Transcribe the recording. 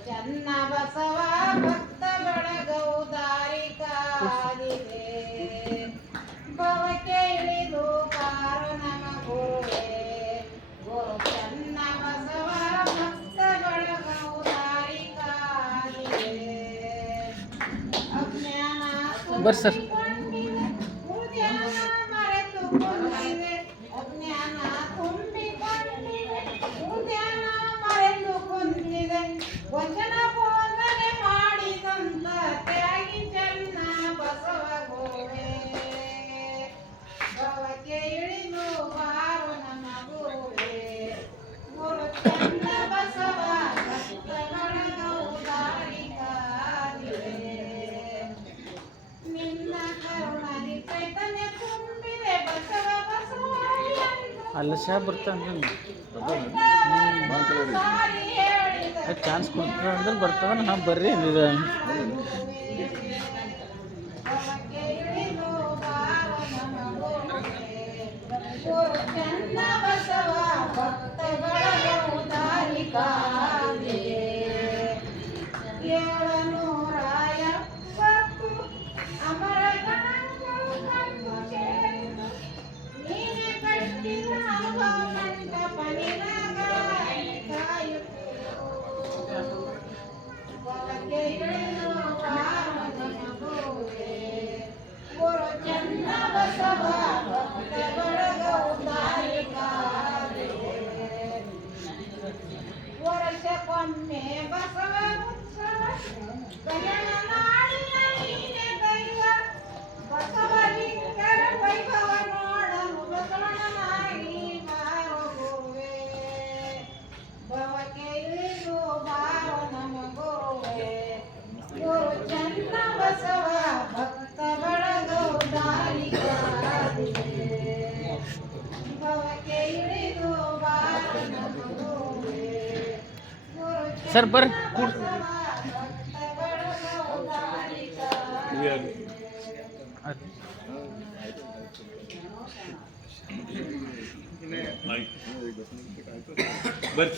ಚನ್ನ ಬಸವ ಭಕ್ತ ಬಳಗವು ದಾರಿ ಕಾದಿದೆ ಭವಕ್ಕೆ ಇಳಿದು ಕಾರು ನಮ ಗುರುವೇ ಗುರು ಚನ್ನ ಬಸವ ಭಕ್ತ ಬಳಗವು ದಾರಿ ಕಾದಿದೆ ಅಜ್ಞಾನ ತುಂಬಿಕೊಂಡಿದೆ ಉದ್ಯಾನ ಮರೆತುಕೊಂಡಿದೆ ಅಜ್ಞಾನ ತುಂಬಿಕೊಂಡಿದೆ ಉದ್ಯಾನ ಮರೆತುಕೊಂಡಿದೆ ವಚನ ಬೋಧನೆ ಮಾಡಿದಂತ ತ್ಯಾಗಿ ಚನ್ನ ಬಸವ ಗುರುವೇ ಭವಕ್ಕೆ ಇಳಿದು ಬಾರು ನಮ್ಮ ಗುರುವೇ ಗುರು ಚನ್ನ ಬಸವ ಭಕ್ತ ಬಳಗವು ದಾರಿ ಕಾದಿದೆ ನಿನ್ನ ಕರುಣದಿ ಚೈತನ್ಯ ತುಂಬಿದೆ ಬಸವ ಬಸವ ಅಲ್ಲ ಶಾ ಬರ್ತಾನೆ ಚಾನ್ಸ್ ಕೊಡ್ತೀವಿ ಅಂದ್ರೆ ಬರ್ತಾವ ನಾ ಬರ್ರಿ ಇದು ಚನ್ನ ಬಸವ ಭಕ್ತ ಬಳಗವು ದಾರಿ ಕಾದಿದೆ ಏಳನೂರಾಯ ಭಕ್ತು ಅಮರ ಗಣಗಳು ಕಂಡು ಕೇಳಿತು ನೀನೆ ಕಟ್ಟಿದ ಅನುಭವ ಮಂಟಪ ನಿನಗಾಗಿ ಕಾಯುತ್ತಿರು ಭವಕ್ಕೆ ಇಳಿದು ಬಾರು ನಮ್ಮ ಗುರುವೇ ಗುರು ಚನ್ನ ಬಸವ ಭಕ್ತ ಬಳಗವು ದಾರಿ ಕಾದಿದೆ ವರ್ಷಕ್ಕೊಮ್ಮೆ ಬಸವ ಉತ್ಸವ ಕಲ್ಯಾಣ ನಾಡಿನ ನೀನೆ ದೈವ ಬಸವಲಿಂಗರ ವೈಭವ ನೋಡಲು ಬಸವಣ್ಣನಾಗಿ ಬಾರೋ ಗುರುವೇ ಭವಕ್ಕೆ ಇಳಿದು ಬಾರೋ ನಮ್ಮ ಗುರುವೇ ಗುರು ಚನ್ನ ಬಸವ ಭಕ್ತ ಬಳಗವು ದಾರಿ ಕಾದಿದೆ ಭವಕ್ಕೆ ಇಳಿದು ಬಾರೋ ನಮ್ಮ ಗುರುವೇ ಗುರು ಸರ್ ಬರ್ರಿ ಕೂಡ್ ಭಕ್ತ ಬಳಗವು ದಾರಿ ಕಾದಿದೆ ಬರ್ರಿ